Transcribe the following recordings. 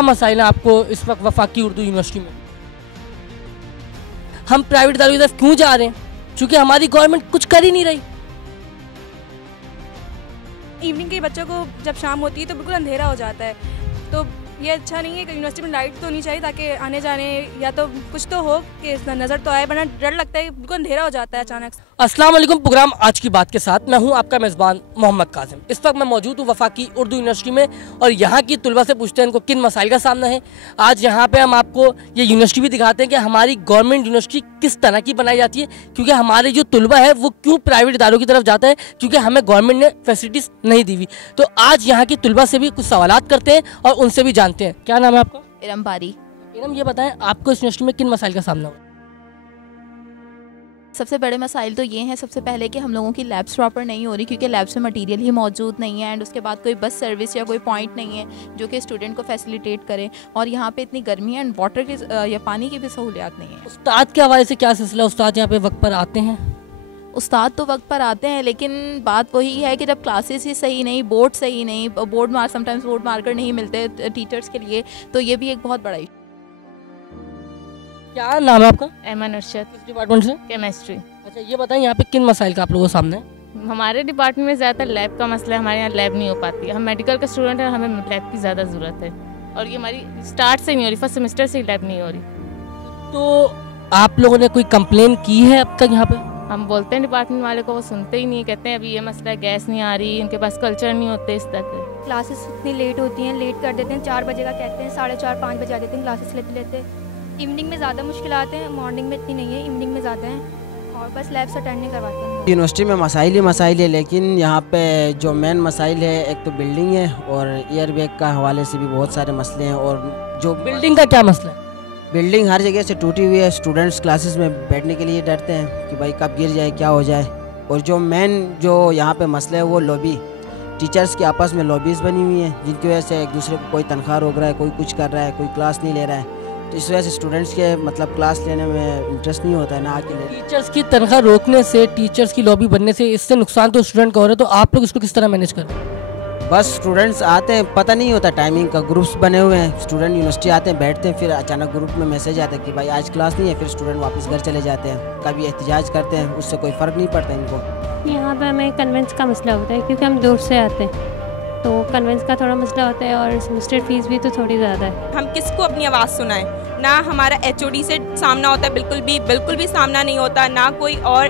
क्या मसाइल हैं आपको इस वक्त वफाकी उर्दू यूनिवर्सिटी में? हम प्राइवेट इदारों की तरफ क्यों जा रहे हैं? क्योंकि हमारी गवर्नमेंट कुछ कर ही नहीं रही। इवनिंग के बच्चों को जब शाम होती है तो बिल्कुल अंधेरा हो जाता है, तो ये अच्छा नहीं है कि यूनिवर्सिटी में लाइट तो होनी चाहिए ताकि आने जाने या तो कुछ तो हो कि नज़र तो आए, वरना डर लगता है बिल्कुल अंधेरा हो जाता है अचानक से। अस्सलाम वालेकुम। प्रोग्राम आज की बात के साथ मैं हूं आपका मेज़बान मोहम्मद कासिम। इस वक्त मैं मौजूद हूं वफाकी उर्दू यूनिवर्सिटी में और यहाँ की तुलबा से पूछते हैं इनको किन मसाइल का सामना है। आज यहाँ पे हम आपको ये यूनिवर्सिटी भी दिखाते हैं कि हमारी गवर्नमेंट यूनिवर्सिटी किस तरह की बनाई जाती है, क्योंकि हमारे जो तुलबा है वो क्यों प्राइवेट इदारों की तरफ जाता है, क्योंकि हमें गवर्नमेंट ने फैसिलिटीज़ नहीं दी हुई। तो आज यहाँ की तुलबा से भी कुछ सवालात करते हैं और उनसे भी जानते हैं। क्या नाम है आपका? इरम बारी। इरम, ये बताएं आपको इस यूनिवर्सिटी में किन मसाइल का सामना हुआ? सबसे बड़े मसाइल तो ये हैं, सबसे पहले कि हम लोगों की लैब्स प्रॉपर नहीं हो रही, क्योंकि लैब्स में मटेरियल ही मौजूद नहीं है, एंड उसके बाद कोई बस सर्विस या कोई पॉइंट नहीं है जो कि स्टूडेंट को फैसिलिटेट करे, और यहाँ पे इतनी गर्मी है एंड वाटर की या पानी की भी सहूलियात नहीं है। उस्ताद के हवाले से क्या सिलसिला? उस्ताद यहाँ पे वक्त पर आते हैं? उस्ताद तो वक्त पर आते हैं, लेकिन बात वही है कि जब क्लासेस ही सही नहीं, बोर्ड सही नहीं, समटाइम्स बोर्ड मार्कर नहीं मिलते टीचर्स के लिए, तो ये भी एक बहुत बड़ा इशू। क्या नाम है आपका? एमन अरशद। किस डिपार्टमेंट से? केमिस्ट्री। अच्छा, ये बताएं यहाँ पे किन मसाइल का आप लोगों के सामने है? हमारे डिपार्टमेंट में ज़्यादातर लैब का मसला है, हमारे यहाँ लैब नहीं हो पाती है। हम मेडिकल का स्टूडेंट हैं, हमें लैब की ज़्यादा ज़रूरत है, और ये हमारी स्टार्ट से नहीं हो रही, फर्स्ट सेमेस्टर से ही लैब नहीं हो रही। तो आप लोगों ने कोई कंप्लेन की है अब तक यहाँ पे? हम बोलते हैं डिपार्टमेंट वाले को, वो सुनते ही नहीं, कहते हैं अभी ये मसला है, गैस नहीं आ रही, इनके पास कल्चर नहीं होते इस तक। क्लासेस इतनी लेट होती हैं, लेट कर देते हैं, 4 बजे का कहते हैं, 4:30-5 बजे आ देते हैं क्लासेस लेते। इवनिंग में ज़्यादा मुश्किल आते हैं, मॉर्निंग में इतनी नहीं है, इवनिंग में ज़्यादा हैं, और बस लैब्स अटेंड नहीं करवाते हैं। यूनिवर्सिटी में मसाइल ही मसाइल है, लेकिन यहाँ पे जो मेन मसाइल है, एक तो बिल्डिंग है और एयर बैग का हवाले से भी बहुत सारे मसले हैं। और जो बिल्डिंग का क्या मसला है? बिल्डिंग हर जगह से टूटी हुई है, स्टूडेंट्स क्लासेस में बैठने के लिए डरते हैं कि भाई कब गिर जाए, क्या हो जाए। और जो मेन जो यहाँ पे मसला है वो लॉबी, टीचर्स के आपस में लॉबीज़ बनी हुई हैं, जिनकी वजह से एक दूसरे को कोई तनख्वाह रोक रहा है, कोई कुछ कर रहा है, कोई क्लास नहीं ले रहा है। तो इस वजह से स्टूडेंट्स के मतलब क्लास लेने में इंटरेस्ट नहीं होता है ना आके ले। टीचर्स की तनख्वाह रोकने से, टीचर्स की लॉबी बनने से, इससे नुकसान तो स्टूडेंट का हो रहा है, तो आप लोग इसको किस तरह मैनेज कर रहे हैं? बस स्टूडेंट्स आते हैं, पता नहीं होता टाइमिंग का, ग्रुप्स बने हुए हैं, स्टूडेंट यूनिवर्सिटी आते हैं, बैठते हैं, फिर अचानक ग्रुप में मैसेज आता है कि भाई आज क्लास नहीं है, फिर स्टूडेंट वापस घर चले जाते हैं। कभी एहतजाज करते हैं, उससे कोई फ़र्क नहीं पड़ता इनको। यहाँ पे हमें कन्वेंस का मसला होता है, क्योंकि हम दूर से आते हैं, तो कन्वेंस का थोड़ा मसला होता है, और सेमेस्टर फीस भी तो थोड़ी ज़्यादा है। हम किसको अपनी आवाज़ सुनाएं? ना हमारा एचओडी से सामना होता है, बिल्कुल भी सामना नहीं होता, ना कोई और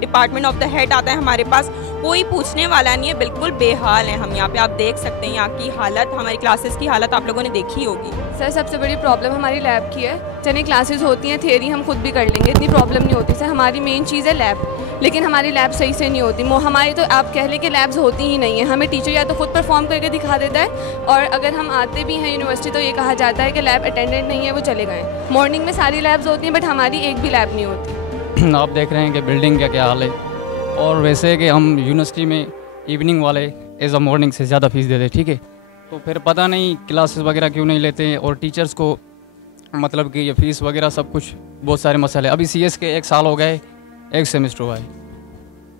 डिपार्टमेंट ऑफ द हेड आता है हमारे पास, कोई पूछने वाला नहीं है, बिल्कुल बेहाल है हम यहाँ पे। आप देख सकते हैं यहाँ की हालत, हमारी क्लासेस की हालत आप लोगों ने देखी होगी। सर, सबसे बड़ी प्रॉब्लम हमारी लैब की है। चलिए क्लासेस होती हैं, थियरी हम खुद भी कर लेंगे, इतनी प्रॉब्लम नहीं होती। सर, हमारी मेन चीज़ है लैब, लेकिन हमारी लैब सही से नहीं होती। हमारी तो आप कह लें कि लैब्स होती ही नहीं है। हमें टीचर या तो खुद परफॉर्म करके दिखा देता है, और अगर हम आते भी हैं यूनिवर्सिटी तो ये कहा जाता है कि लैब अटेंडेंट नहीं है, वो चले गए। मॉर्निंग में सारी लैब्स होती हैं, बट हमारी एक भी लैब नहीं होती। आप देख रहे हैं कि बिल्डिंग का क्या हाल है, और वैसे कि हम यूनिवर्सिटी में इवनिंग वाले एज अ मॉर्निंग से ज़्यादा फीस देते, ठीक है, तो फिर पता नहीं क्लासेस वगैरह क्यों नहीं लेते हैं, और टीचर्स को मतलब कि ये फ़ीस वगैरह सब कुछ बहुत सारे मसले। अभी सीएस के 1 साल हो गए, 1 सेमेस्टर हुआ है,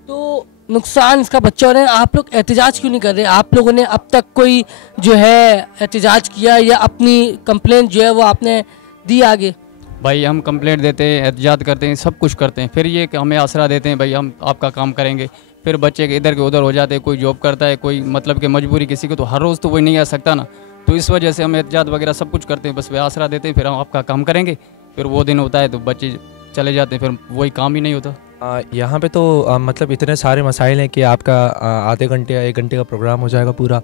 तो नुकसान इसका बच्चा हो रहे हैं। आप लोग एहतजाज क्यों नहीं कर रहे? आप लोगों ने अब तक कोई जो है एहतजाज किया या अपनी कंप्लेंट जो है वो आपने दी आगे? भाई हम कंप्लेंट देते हैं, एहतजाज करते हैं, सब कुछ करते हैं, फिर ये कि हमें आसरा देते हैं भाई हम आपका काम करेंगे। फिर बच्चे के इधर के उधर हो जाते हैं, कोई जॉब करता है, कोई मतलब कि मजबूरी किसी को, तो हर रोज़ तो वही नहीं आ सकता ना, तो इस वजह से हम एहतजाज वगैरह सब कुछ करते हैं, बस वे आसरा देते हैं, फिर हम आपका काम करेंगे। फिर वो दिन होता है तो बच्चे चले जाते हैं, फिर वही काम ही नहीं होता। यहाँ पे तो मतलब इतने सारे मसाइल हैं कि आपका आधे घंटे या 1 घंटे का प्रोग्राम हो जाएगा पूरा।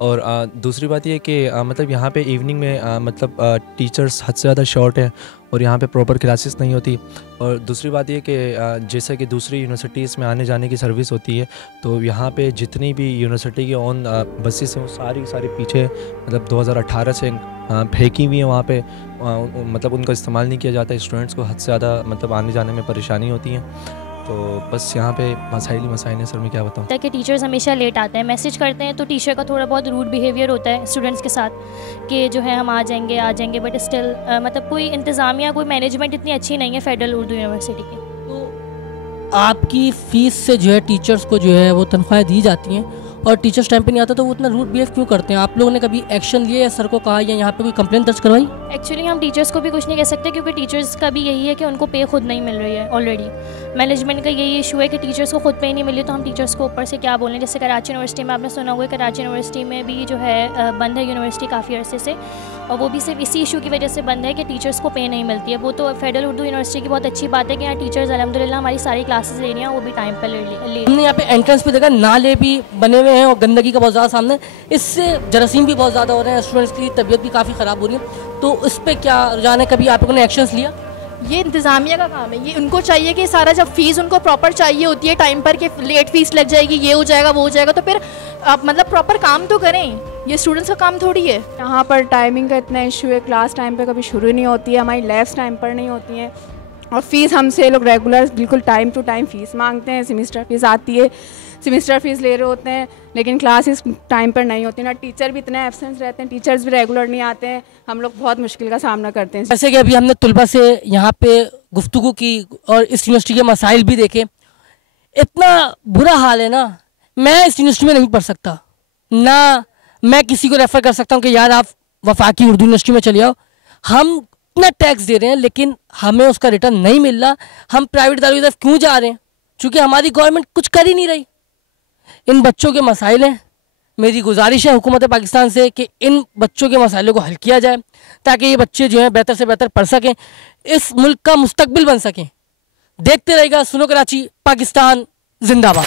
और दूसरी बात ये कि मतलब यहाँ पे इवनिंग में मतलब टीचर्स हद से ज़्यादा शॉर्ट हैं, और यहाँ पे प्रॉपर क्लासेस नहीं होती। और दूसरी बात ये कि जैसे कि दूसरी यूनिवर्सिटीज़ में आने जाने की सर्विस होती है, तो यहाँ पे जितनी भी यूनिवर्सिटी के ऑन बसेस हैं वो सारी पीछे मतलब 2018 से फेंकी हुई हैं वहाँ पे, मतलब उनका इस्तेमाल नहीं किया जाता। स्टूडेंट्स को हद से ज़्यादा मतलब आने जाने में परेशानी होती है, तो बस यहाँ पे मसाइल है सर, मैं क्या बताऊँ। कि टीचर्स हमेशा लेट आते हैं, मैसेज करते हैं तो टीचर का थोड़ा बहुत रूड बिहेवियर होता है स्टूडेंट्स के साथ कि जो है हम आ जाएंगे, बट स्टिल मतलब कोई इंतज़ामिया, कोई मैनेजमेंट इतनी अच्छी नहीं है फेडरल उर्दू यूनिवर्सिटी की। तो आपकी फ़ीस से जो है टीचर्स को जो है वो तनख्वाहें दी जाती हैं, और टीचर्स टाइम पे नहीं आता तो वो इतना रूड बिहेव क्यों करते हैं? आप लोगों ने कभी एक्शन लिया या सर को कहा या यहाँ पे कोई कंप्लेंट दर्ज करवाई? एक्चुअली हम टीचर्स को भी कुछ नहीं कह सकते क्योंकि टीचर्स का भी यही है कि उनको पे खुद नहीं मिल रही है ऑलरेडी। मैनेजमेंट का यही इशू है कि टीचर्स को खुद पे नहीं मिली, तो हम टीचर्स को ऊपर से क्या बोलें। जैसे कराची यूनिवर्सिटी में आपने सुना होगा, कराची यूनिवर्सिटी में भी जो है बंद है यूनिवर्सिटी काफ़ी अरसे से, और वो भी सिर्फ इसी इशू की वजह से बंद है कि टीचर्स को पे नहीं मिलती है। वो तो फेडरल उर्दू यूनिवर्सिटी की बहुत अच्छी बात है कि यहाँ टीचर्स अल्हम्दुलिल्लाह हमारी सारी क्लासेस ले रही हैं, वो भी टाइम पर ले। हमने यहाँ पे एंट्रेंस पे देखा नाले भी बने हुए हैं और गंदगी का बहुत ज़्यादा सामने, इससे जरासीम भी बहुत ज़्यादा हो रहे हैं, स्टूडेंट्स की तबीयत भी काफ़ी ख़राब हो रही है। तो इस पर क्या रुझान है? कभी आप लोगों ने एक्शंस लिया? ये इंतज़ामिया का काम है, ये उनको चाहिए कि सारा जब फ़ीस उनको प्रॉपर चाहिए होती है टाइम पर, कि लेट फ़ीस लग जाएगी, ये हो जाएगा वो हो जाएगा, तो फिर आप मतलब प्रॉपर काम तो करें, ये स्टूडेंट्स का काम थोड़ी है। यहाँ पर टाइमिंग का इतना इशू है, क्लास टाइम पे कभी शुरू नहीं होती है, हमारी लैब्स टाइम पर नहीं होती हैं, और फ़ीस हमसे लोग रेगुलर बिल्कुल टाइम टू टाइम फ़ीस मांगते हैं। सेमेस्टर फ़ीस आती है, सेमेस्टर फ़ीस ले रहे होते हैं, लेकिन क्लासेस टाइम पर नहीं होती ना, टीचर भी इतने एब्सेंस रहते हैं, टीचर्स भी रेगुलर नहीं आते हैं, हम लोग बहुत मुश्किल का सामना करते हैं। जैसे कि अभी हमने तुलबा से यहाँ पे गुफ्तगू की और इस यूनिवर्सिटी के मसाइल भी देखे, इतना बुरा हाल है ना, मैं इस यूनिवर्सिटी में नहीं पढ़ सकता ना, मैं किसी को रेफ़र कर सकता हूँ कि यार आप वफाकी उर्दू यूनिवर्सिटी में चले आओ। हम इतना टैक्स दे रहे हैं लेकिन हमें उसका रिटर्न नहीं मिल रहा, हम प्राइवेट इदारों की तरफ क्यों जा रहे हैं? क्योंकि हमारी गवर्नमेंट कुछ कर ही नहीं रही। इन बच्चों के मसाइल हैं, मेरी गुजारिश है हुकूमत पाकिस्तान से कि इन बच्चों के मसाइलों को हल किया जाए ताकि ये बच्चे जो हैं बेहतर से बेहतर पढ़ सकें, इस मुल्क का मुस्तकबिल बन सकें। देखते रहेगा सुनो कराची, पाकिस्तान जिंदाबाद।